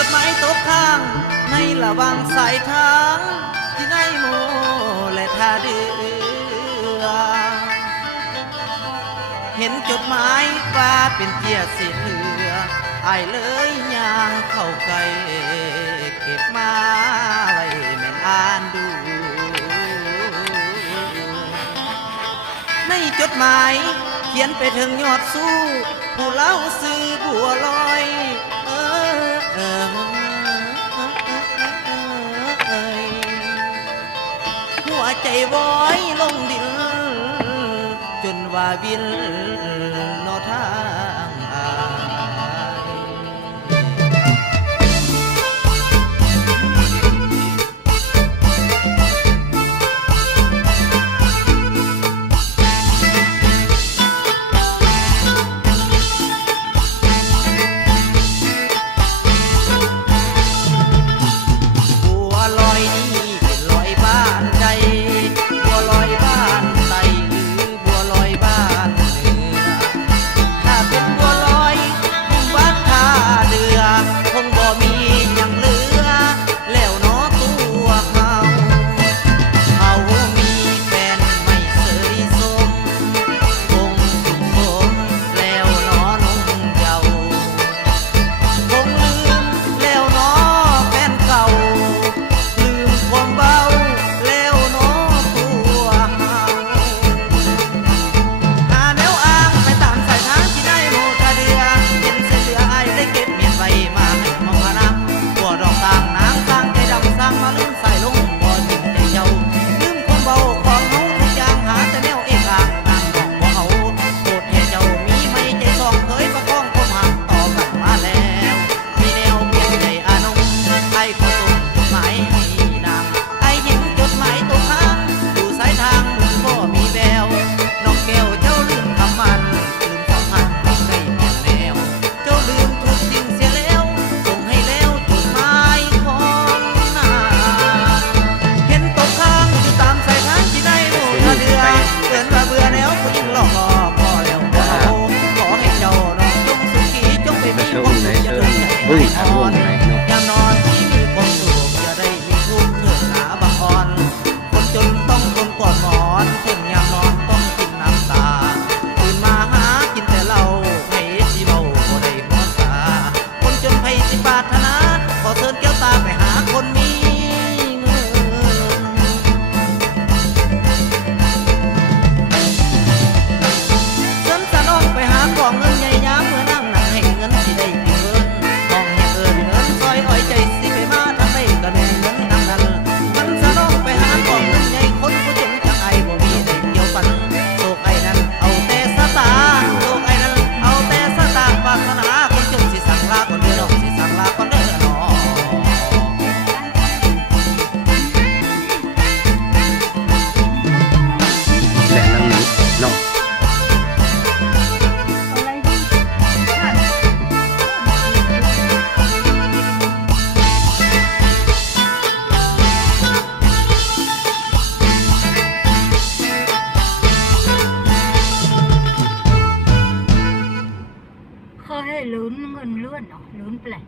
จดหมายตกค้างในระหว่างสายทางที่นายโมและท่าเดือเห็นจดหมายว่าเป็นเกียรติสิเหลืออายเลยย่างเข้าไกลเก็บมาไว้แม่นอ่านดูในจดหมายเขียนไปถึงยอดสู้ผู้เล่าซื้อบัวลอยหัวใจวอยลงดินจนว่าวินนอทางอายบัวลอยนี่เป็นลอยบ้านใดบัวลอยบ้านใดหรือบัวลอยบ้านเหนือถ้าเป็นบัวลอยมุ่งบ้านท่าเดือคงบ่มีหยังเหลือแล้วเนาะตัวเขามีแฟนไม่เสยสมคงสุขสมแล้วเนาะนุ่งเยาว์คงลืมแล้วเนาะแฟนเก่าลืมความเบาแล้วเนาะตัวเขาหาแนวอ้างไปตามสายทางที่ได้โมทาเดือเห็นเส้นเหลืออายได้เก็บเมียนไว้มาให้มองพนักบัวดอกต่างนางสร้างใจดำสร้างมาลืมใส่ลงบ่ถึงใจเจ้าลืมความเบาของเฮาทุกอย่างหาแต่แนวเอกอ่างนางบอกว่าเอาโปรดให้เจ้ามีไม่ใจซองเคยประคองความหักต่อกันมาแล้วมีแนวเปลี่ยนใจอานงไอ้ขอส่งจดหมายให้นางไอ้เห็นจดหมายตกค้างอยู่สายทางมึงก็มีแววน้องแก้วเจ้าลืมคำมันลืมสัมพันธ์ไม่ได้เปลี่ยนแนวเจ้าลืมทุกสิ่งเสียแล้วส่งให้แล้วจดหมายของนางเห็นตกค้างอยู่ตามสายทางที่ได้โมทาเดือเกินว่าเบื่อแล้วผู้หญิงหลอกล่อพอแล้วพอเอาขอให้เจ้าน้องจงสุขีจงไปมีความสุขอย่าเถิดใจให้นอนอย่านอนที่มีความสุขอย่าได้มีทุกข์เถิดหนาบางอ่อนคนจนต้องทนกอดหมอนคนยามนอนต้องกินน้ำตาตื่นมาหากินแต่เหล้าไผสิเมาบ่ได้หัวสาคนจนไผสิปรารถนาขอเชิญแก้วตาไปหาคนมีเงินเชิญสะน้องไปหาของเงินใหญ่ยามเมื่อนั่งนั่งให้เงินสิได้กินเงินมองให้เอิ้นเงินซอยอ้อยใจสิไปมาทางใดก็แม่นเงินทางนั้นมันสะน้องไปหาของเงินใหญ่คนผู้จนจังไอบ่มีได้เกี่ยวปันโศกไอ้นั้นเอาแต่สตางค์โศกไอ้นั้นเอาแต่สตางค์ปรารถนาคนจนสิสั่งลาก่อนเด้อดอกสิสั่งลาก่อนเด้อน้อ และนั่งนี้เนาะ ขอให้ลุ้นเงินเลื่อนเนาะลุ้นไปเลย